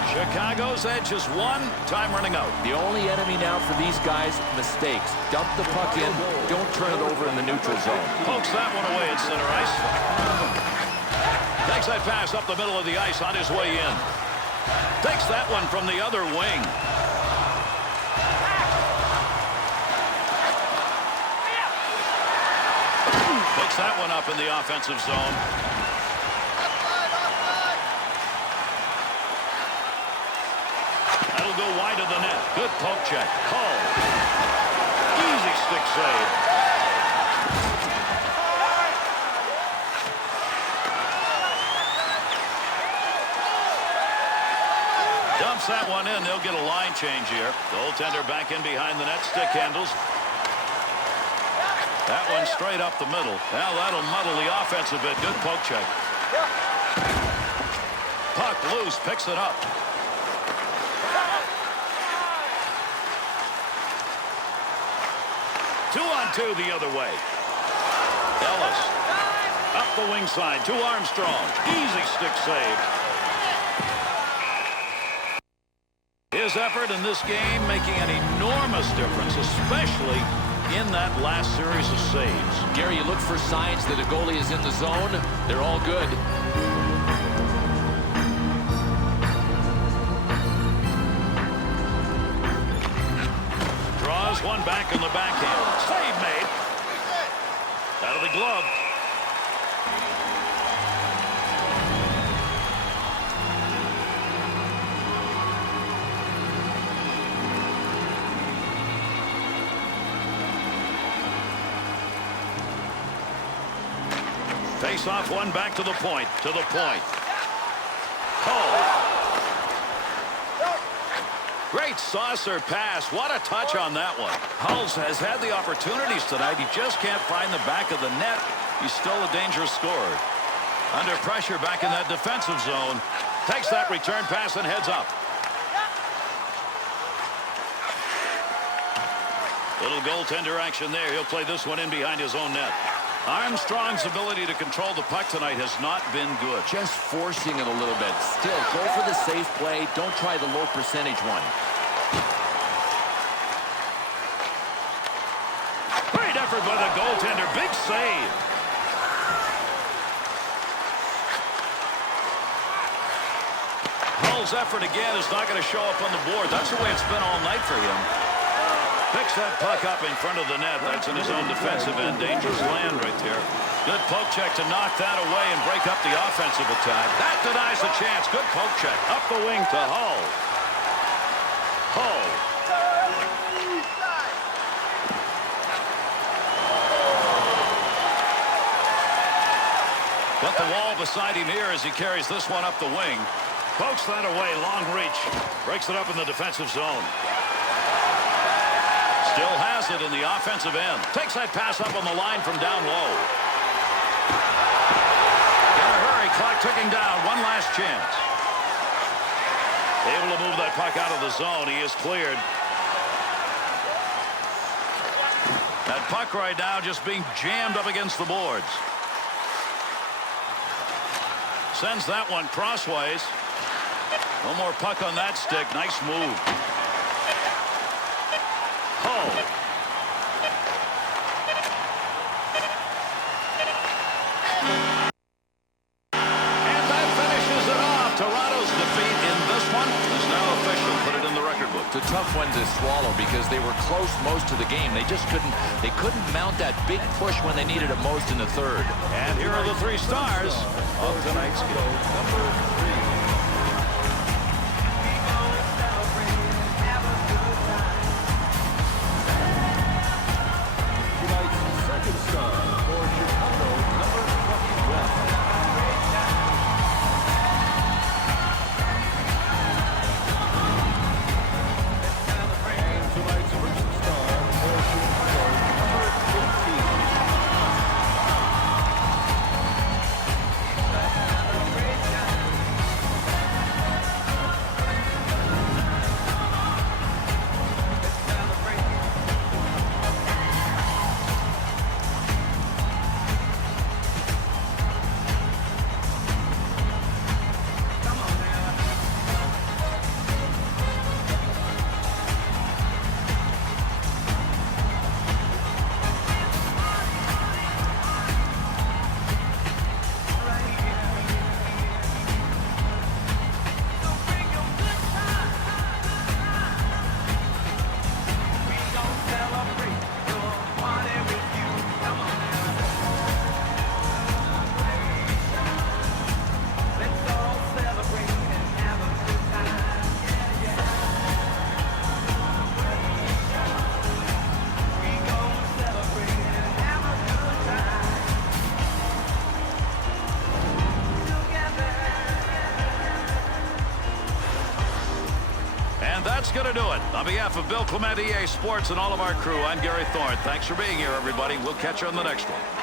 Chicago's edge is one. Time running out. The only enemy now for these guys, mistakes. Dump the puck in. Don't turn it over in the neutral zone. Pokes that one away at center ice. Takes that pass up the middle of the ice on his way in. Takes that one from the other wing. Picks that one up in the offensive zone. That'll go wide of the net. Good poke check. Hull. Easy stick save. Dumps that one in. They'll get a line change here. Goaltender back in behind the net. Stick handles. That one straight up the middle. Now that'll muddle the offense a bit. Good poke check. Puck loose. Picks it up. Two-on-two the other way. Ellis. Up the wing side to Armstrong. Easy stick save. His effort in this game making an enormous difference, especially in that last series of saves. Gary, you look for signs that a goalie is in the zone. They're all good. Draws one back in the backhand. Save made. Out of the glove. Face off one back to the point. Cole. Great saucer pass. What a touch on that one. Hulls has had the opportunities tonight. He just can't find the back of the net. He's still a dangerous scorer. Under pressure back in that defensive zone. Takes that return pass and heads up. Little goaltender action there. He'll play this one in behind his own net. Armstrong's ability to control the puck tonight has not been good. Just forcing it a little bit. Still, go for the safe play. Don't try the low percentage one. Great effort by the goaltender. Big save. Hull's effort again is not going to show up on the board. That's the way it's been all night for him. Picks that puck up in front of the net. That's in his own defensive end. Dangerous land right there. Good poke check to knock that away and break up the offensive attack. That denies the chance. Good poke check. Up the wing to Hull. Hull. Got the wall beside him here as he carries this one up the wing. Pokes that away. Long reach. Breaks it up in the defensive zone. Still has it in the offensive end. Takes that pass up on the line from down low. In a hurry, clock ticking down. One last chance. Able to move that puck out of the zone. He is cleared. That puck right now just being jammed up against the boards. Sends that one crossways. No more puck on that stick. Nice move. Hull. And that finishes it off. Toronto's defeat in this one is now official. Put it in the record book. It's a tough one to swallow because they were close most of the game. They just couldn't mount that big push when they needed it most in the third. And here are the 3 stars of tonight's game. Second star for Chicago, number 21. And tonight's first star for Chicago, number 15. That's going to do it. On behalf of Bill Clement, EA Sports, and all of our crew, I'm Gary Thorne. Thanks for being here, everybody. We'll catch you on the next one.